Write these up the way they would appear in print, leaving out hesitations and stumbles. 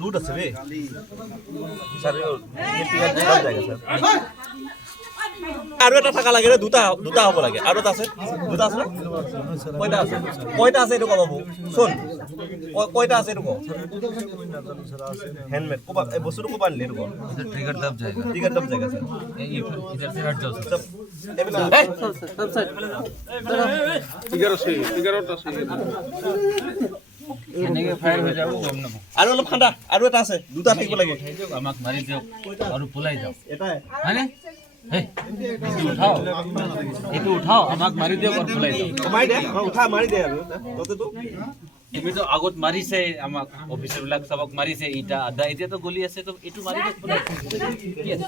লুট আছে ৰে স্যাৰ জায়গা স্যাৰ আৰু এটা থাকা লাগে ৰে দুটা হ'ব লাগে আৰু এটা আছে দুটা আছে না কয়টা আছে এটো কব শুন কয়টা আছে এটো হ্যান্ডমেড কোবা এই বস্তুটো কোবা আনলে এটো ट्रिगर दब जाएगा স্যার ये इधर से हट जाओ সব এবিনা सब साइड 11 আছে এনেকে ফায়ার হৈ যাব গম নাপাওঁ আৰু অলপ ঠাণ্ডা আৰু এটা আছে দুটা থাকিব লাগে আমাক মাৰি দিয়ক আৰু পলাই যাওক এটাই হয়নে এইটো উঠাও আমাক মাৰি দিয়ক আৰু পলাই যাওক কমাই দে উঠা মাৰি দে আৰু ততেতো তুমিতো আগত মাৰিছে আমাক অফিচাৰ বিলাক সবক মাৰিছে ইটা আধা এতিয়াতো গলি আছে তো এইটো মাৰি দিয়ক পলাই কি আছে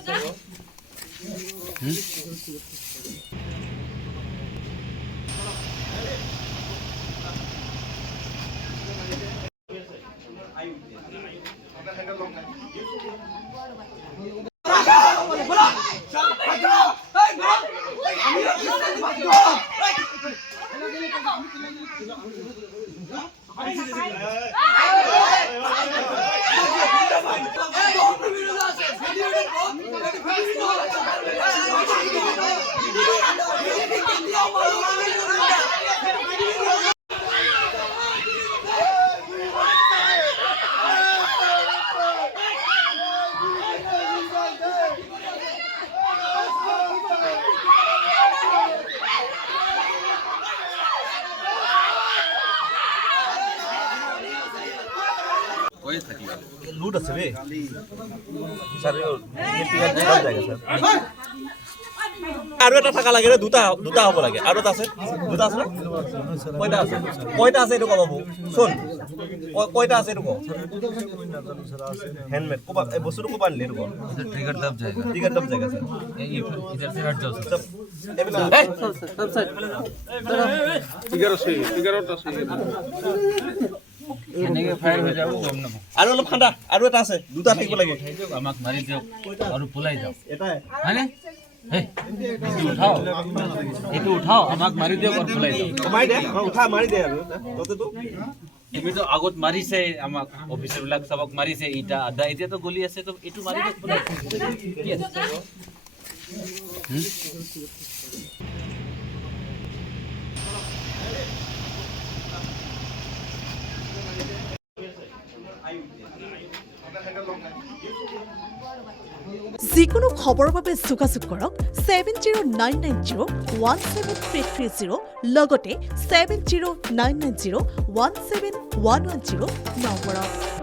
লুট আছে ৰে স্যাৰ জায়গা স্যাৰ আৰু এটা থাকা লাগে ৰে দুটা হ'ব লাগে আৰু এটা আছে দুটা আছে না কয়টা আছে এটো কব শুন কয়টা আছে এটো হ্যান্ডমেড কোবা এই বস্তুটো কোবা আনলে এটো ट्रिगर दब जाएगा স্যার ये इधर से हट जाओ সব এবিনা सब साइड 11 আছে এনেকে ফায়ার হৈ যাব গম নাপাওঁ আৰু অলপ ঠাণ্ডা আৰু এটা আছে দুটা থাকিব লাগে আমাক মাৰি দিয়ক আৰু পলাই যাওক এটাই হয়নে এইটো উঠাও আমাক মাৰি দিয়ক আৰু পলাই যাওক কমাই দে উঠা মাৰি দে আৰু ততেতো তুমিতো আগত মাৰিছে আমাক অফিচাৰ বিলাক সবক মাৰিছে ইটা আধা এতিয়াতো গলি আছে তো এইটো মাৰি দিয়ক পলাই কি আছে যিকোনো খবৰৰ বাবে যোগাযোগ কৰক 7099017330 লগতে 7099017110 নম্বৰত।